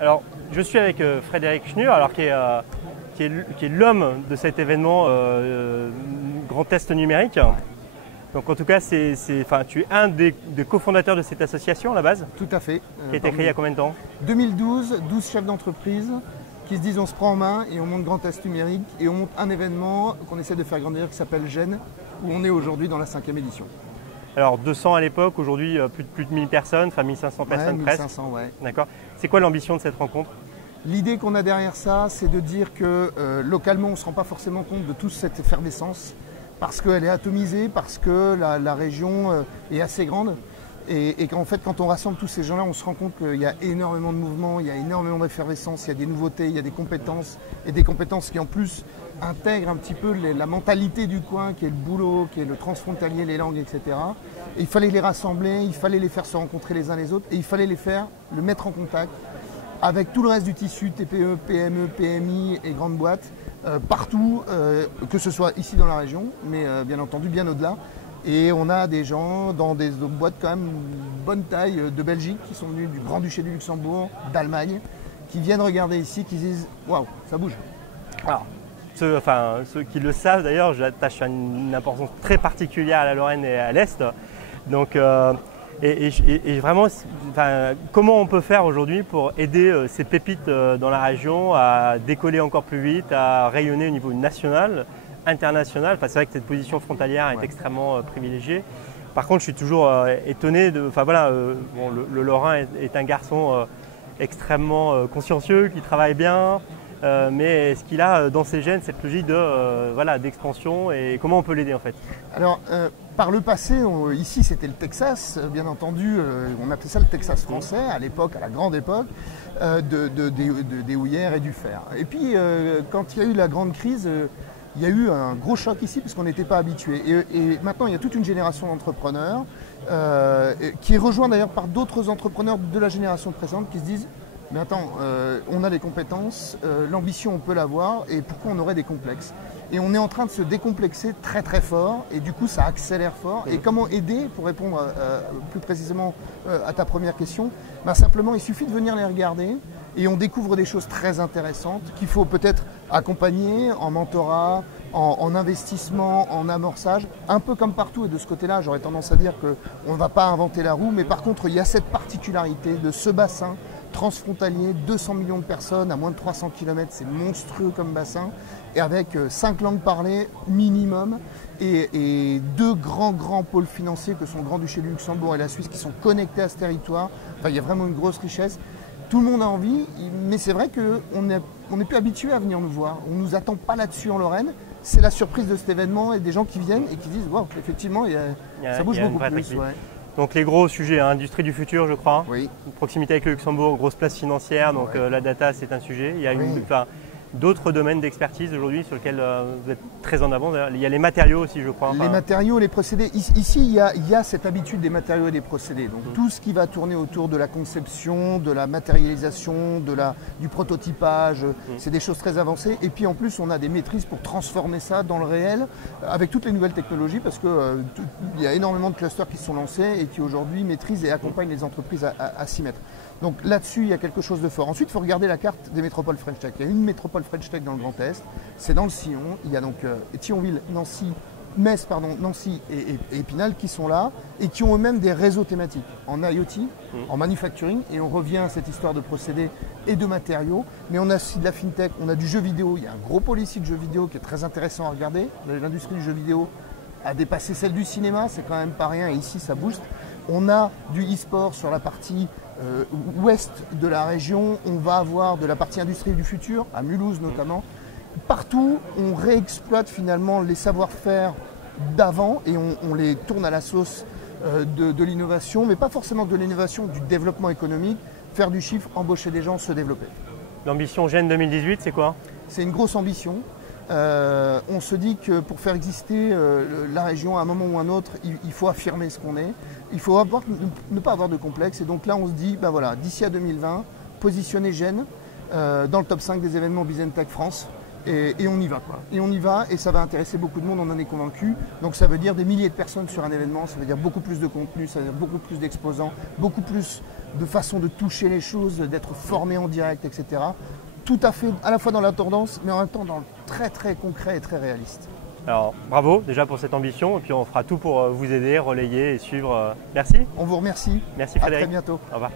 Alors, je suis avec Frédéric Schnur, alors qui est l'homme de cet événement Grand Test numérique. Donc en tout cas, tu es un des cofondateurs de cette association à la base. Tout à fait. Qui a été créée il y a combien de temps? 2012, 12 chefs d'entreprise qui se disent on se prend en main et on monte Grand Test numérique et on monte un événement qu'on essaie de faire grandir qui s'appelle GEN, où on est aujourd'hui dans la 5e édition. Alors 200 à l'époque, aujourd'hui plus de 1000 personnes, enfin 1500 personnes presque. 1500, ouais. D'accord. C'est quoi l'ambition de cette rencontre? L'idée qu'on a derrière ça, c'est de dire que localement, on ne se rend pas forcément compte de toute cette effervescence parce qu'elle est atomisée, parce que la région est assez grande. Et qu'en fait, quand on rassemble tous ces gens-là, on se rend compte qu'il y a énormément de mouvements, il y a énormément d'effervescence, il y a des nouveautés, il y a des compétences, et des compétences qui en plus intègrent un petit peu la mentalité du coin, qui est le boulot, qui est le transfrontalier, les langues, etc. Et il fallait les rassembler, il fallait les faire se rencontrer les uns les autres, et il fallait le mettre en contact avec tout le reste du tissu, TPE, PME, PMI et grandes boîtes, partout, que ce soit ici dans la région, mais bien entendu bien au-delà. Et on a des gens dans des boîtes quand même bonne taille de Belgique qui sont venus du Grand-Duché du Luxembourg, d'Allemagne, qui viennent regarder ici, qui disent « Waouh, ça bouge ». Alors, ceux qui le savent d'ailleurs, j'attache une importance très particulière à la Lorraine et à l'Est. Donc, vraiment, comment on peut faire aujourd'hui pour aider ces pépites dans la région à décoller encore plus vite, à rayonner au niveau national, international? C'est vrai que cette position frontalière est extrêmement privilégiée. Par contre, je suis toujours étonné de. Le Lorrain est un garçon extrêmement consciencieux, qui travaille bien, mais est-ce qu'il a dans ses gènes cette logique d'expansion, et comment on peut l'aider en fait? Alors, par le passé, ici c'était le Texas, bien entendu, on appelait ça le Texas français, à l'époque, à la grande époque, des houillères et du fer. Et puis, quand il y a eu la grande crise, il y a eu un gros choc ici parce qu'on n'était pas habitué. Et maintenant, il y a toute une génération d'entrepreneurs qui est rejointe d'ailleurs par d'autres entrepreneurs de la génération précédente qui se disent « Mais attends, on a les compétences, l'ambition on peut l'avoir et pourquoi on aurait des complexes ?» Et on est en train de se décomplexer très très fort et du coup ça accélère fort. Et comment aider, pour répondre plus précisément à ta première question, simplement il suffit de venir les regarder. Et on découvre des choses très intéressantes qu'il faut peut-être accompagner en mentorat, en investissement, en amorçage, un peu comme partout. Et de ce côté-là, j'aurais tendance à dire qu'on ne va pas inventer la roue, mais par contre, il y a cette particularité de ce bassin transfrontalier, 200 millions de personnes à moins de 300 km, c'est monstrueux comme bassin, et avec 5 langues parlées minimum, et deux grands pôles financiers que sont le Grand-Duché du Luxembourg et la Suisse qui sont connectés à ce territoire. Enfin, il y a vraiment une grosse richesse. Tout le monde a envie, mais c'est vrai qu'on n'est plus habitué à venir nous voir. On ne nous attend pas là-dessus en Lorraine. C'est la surprise de cet événement et des gens qui viennent et qui disent wow, effectivement, ça bouge beaucoup plus. Ouais. Donc les gros sujets, industrie du futur, je crois. Oui. Proximité avec le Luxembourg, grosse place financière, donc la data c'est un sujet. Il y a d'autres domaines d'expertise aujourd'hui sur lesquels vous êtes très en avant. Il y a les matériaux aussi, je crois. Les matériaux, les procédés. Ici, il y a cette habitude des matériaux et des procédés. Donc tout ce qui va tourner autour de la conception, de la matérialisation, du prototypage, c'est des choses très avancées. Et puis en plus, on a des maîtrises pour transformer ça dans le réel avec toutes les nouvelles technologies parce qu'il y a énormément de clusters qui sont lancés et qui aujourd'hui maîtrisent et accompagnent les entreprises à s'y mettre. Donc là-dessus, il y a quelque chose de fort. Ensuite, il faut regarder la carte des métropoles French Tech. Il y a une métropole French Tech dans le Grand Est, c'est dans le Sillon. Il y a donc Thionville, Metz et Épinal qui sont là et qui ont eux-mêmes des réseaux thématiques en IoT, en manufacturing. Et on revient à cette histoire de procédés et de matériaux. Mais on a aussi de la fintech, on a du jeu vidéo. Il y a un gros pôle ici de jeux vidéo qui est très intéressant à regarder. L'industrie du jeu vidéo a dépassé celle du cinéma, c'est quand même pas rien. Et ici, ça booste. On a du e-sport sur la partie ouest de la région, on va avoir de la partie industrie du futur, à Mulhouse notamment. Partout, on réexploite finalement les savoir-faire d'avant et on les tourne à la sauce de l'innovation, mais pas forcément de l'innovation, du développement économique, faire du chiffre, embaucher des gens, se développer. L'ambition GEN 2018, c'est quoi? C'est une grosse ambition. On se dit que pour faire exister la région à un moment ou un autre, il faut affirmer ce qu'on est. Il faut ne pas avoir de complexe. Et donc là, on se dit, d'ici à 2020, positionner GEN dans le top 5 des événements Business Tech France. Et on y va quoi. Et on y va et ça va intéresser beaucoup de monde, on en est convaincu. Donc ça veut dire des milliers de personnes sur un événement, ça veut dire beaucoup plus de contenu, ça veut dire beaucoup plus d'exposants, beaucoup plus de façons de toucher les choses, d'être formé en direct, etc. Tout à fait, à la fois dans la tendance, mais en même temps dans le très très concret et très réaliste. Alors bravo déjà pour cette ambition et puis on fera tout pour vous aider, relayer et suivre. Merci. On vous remercie. Merci Frédéric. À très bientôt. Au revoir.